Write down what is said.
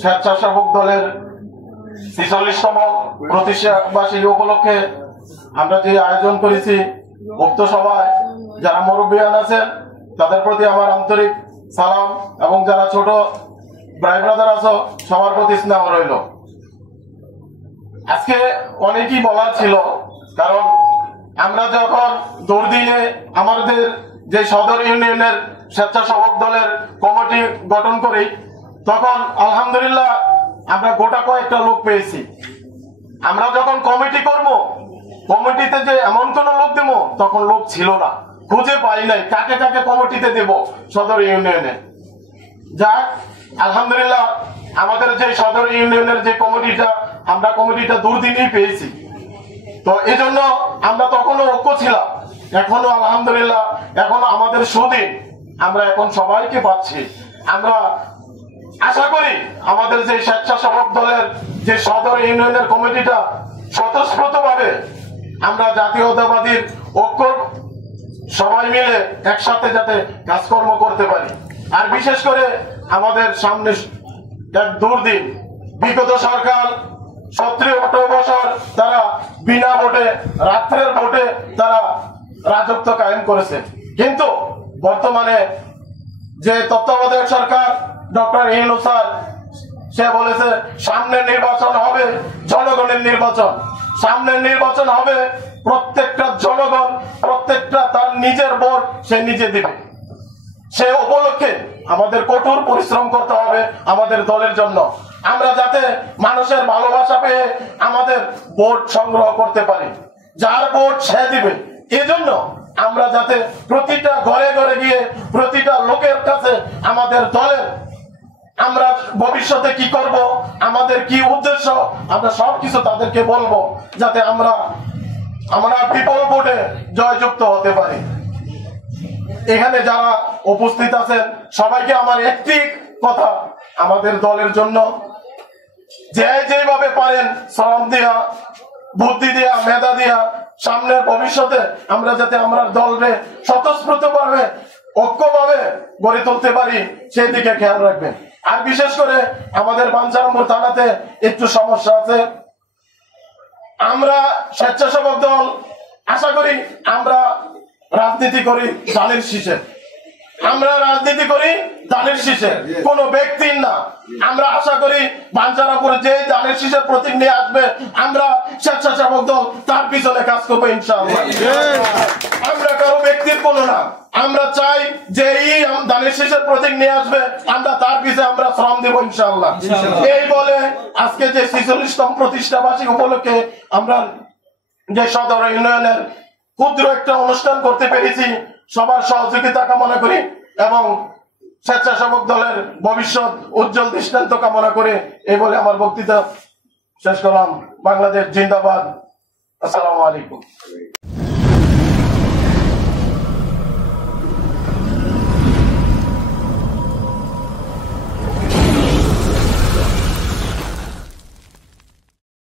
স্বেচ্ছাসেবক দলের ৪৬তম প্রতিষ্ঠাবার্ষিকী উপলক্ষে আমরা যে আয়োজন করেছি উক্ত সভায় যারা মুরব্বিয়ান আছেন তাদের প্রতি আমার আন্তরিক সালাম এবং যারা ছোট ভাই ব্রাদার আছো সবার প্রতি স্নেহ রইল। আজকে অনেকই বলার ছিল, কারণ আমরা যখন দুর্দিনে আমাদের যে সদর ইউনিয়নের স্বেচ্ছাসেবক দলের কমিটি গঠন করি তখন আলহামদুলিল্লাহ আমরা গোটা কয়েকটা লোক পেয়েছি। আমরা যখন কমিটি করব কমিটিতে যে এমন কোন লোক দেবো তখন লোক ছিল না, খুঁজে পাই নাই কাকে কাকে কমিটিতে দেব সদর ইউনিয়নে। যাক আলহামদুলিল্লাহ আমাদের যে সদর ইউনিয়নের যে কমিটিটা আমরা কমিটিটা দুর্দিনই পেয়েছি। তো এই জন্য আমরা তখনও ঐক্য ছিলাম, এখনো আলহামদুলিল্লাহ এখনো আমাদের সুদিন আমরা এখন সবাইকে পাচ্ছি। আমরা আশা করি আমাদের যে স্বেচ্ছাসেবক দলের যে সদর ইউনিয়নের কমিটিটা স্বতঃস্ফূর্তভাবে আমরা জাতীয়তাবাদীর ঐক্য সবাই মিলে একসাথে যাতে কাজকর্ম করতে পারি। আর বিশেষ করে আমাদের সামনে এক দুর্দিন, বিগত সরকার ১৭ বছর তারা বিনা ভোটে রাত্রের ভোটে তারা রাজত্ব কায়েম করেছে, কিন্তু বর্তমানে যে তত্ত্বাবধায়ক সরকার ডক্টর ইউনূস স্যার সে বলেছে সামনের নির্বাচন হবে জনগণের নির্বাচন, সামনের নির্বাচন হবে প্রত্যেকটা জনগণ প্রত্যেকটা তার নিজের ভোট সে নিজে দিবে। সে উপলক্ষে আমাদের কঠোর পরিশ্রম করতে হবে আমাদের দলের জন্য, আমরা যাতে মানুষের ভালোবাসা পেয়ে আমাদের ভোট সংগ্রহ করতে পারি। যার ভোট সে দিবে, এজন্য আমরা যাতে প্রতিটা ঘরে ঘরে গিয়ে প্রতিটা লোকের কাছে আমাদের দলের আমরা ভবিষ্যতে কি করব, আমাদের কি উদ্দেশ্য, আমরা সবকিছু তাদেরকে বলবো যাতে আমরা বিপুল ভোটে জয়যুক্ত হতে পারি। এখানে যারা উপস্থিত আছেন সবাইকে আমার একটি কথা, আমাদের দলের জন্য যেভাবে পারেন শ্রম দিয়া বুদ্ধি দিয়া মেধা দিয়া সামনের ভবিষ্যতে আমরা যাতে আমরা দলকে স্বতঃস্ফূর্তভাবে ঐক্যভাবে গড়ে তুলতে পারি সেই দিকে খেয়াল রাখবেন। আর বিশেষ করে আমাদের বাঞ্ছারামপুর থানাতে একটু সমস্যা আছে। আমরা স্বেচ্ছাসেবক দল আশা করি আমরা রাজনীতি করি দানের শীষে, আমরা রাজনীতি করি দানের শীষে, কোন ব্যক্তির না। আমরা আশা করি বাঞ্ছারামপুরে যে দানের শীষের প্রতীক নিয়ে আসবে আমরা স্বেচ্ছাসেবক দল তার পিছনে কাজ করবো ইনশাআল্লাহ। আমরা কারো ব্যক্তির কোনো না, আমরা চাই যে এই দানের শীষের প্রতীক নিয়ে আসবে আমরা তার পিছনে আমরা শ্রম দেব ইনশাআল্লাহ। এই বলে আজকে যে ৪৬তম প্রতিষ্ঠাবার্ষিকী উপলক্ষে আমরা যে সদর ইউনিয়নের ক্ষুদ্র একটা অনুষ্ঠান করতে পেরেছি, সবার সহযোগিতা কামনা করি এবং স্বেচ্ছাসেবক দলের ভবিষ্যৎ উজ্জ্বল দৃষ্টান্ত কামনা করে এই বলে আমার বক্তৃতা শেষ করলাম। বাংলাদেশ জিন্দাবাদ। আসসালামু আলাইকুম।